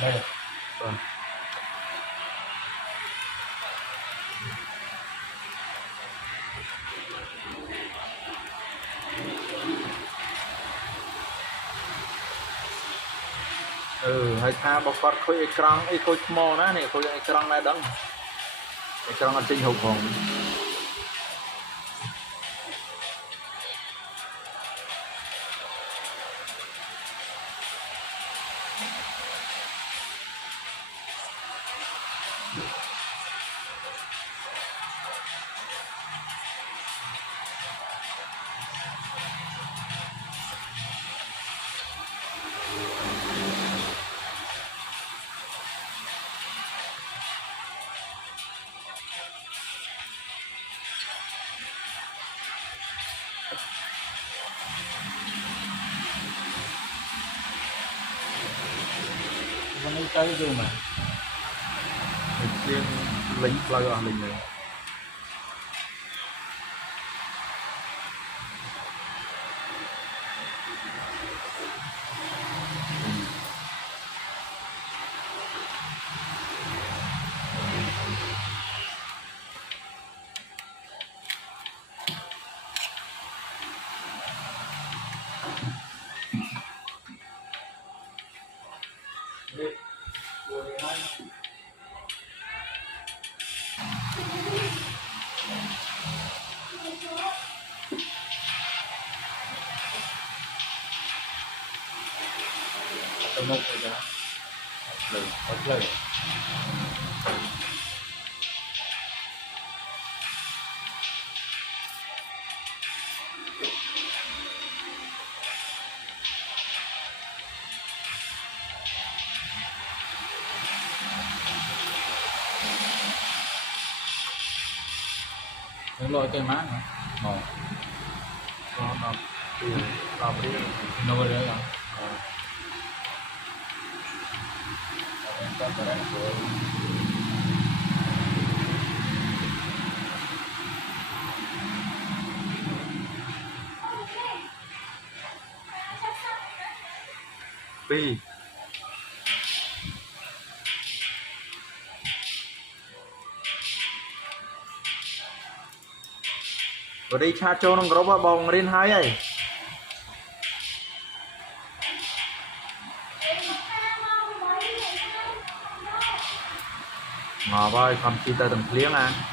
đây vâng hay tha bọc quạt khối ekran ấy khối small ná này khối ekran này đắng ekran ở trên hộp hồng con ấy tới rồi mà riêng lính plug lính này tao mốc rồi đó lời có lời những loại cây mát hả? nó làm đi Nó vào đây à? con cái này rồi pi ở đây cha cho nó có bong lên hai ấy mà vai cầm chi tay tầm liếng à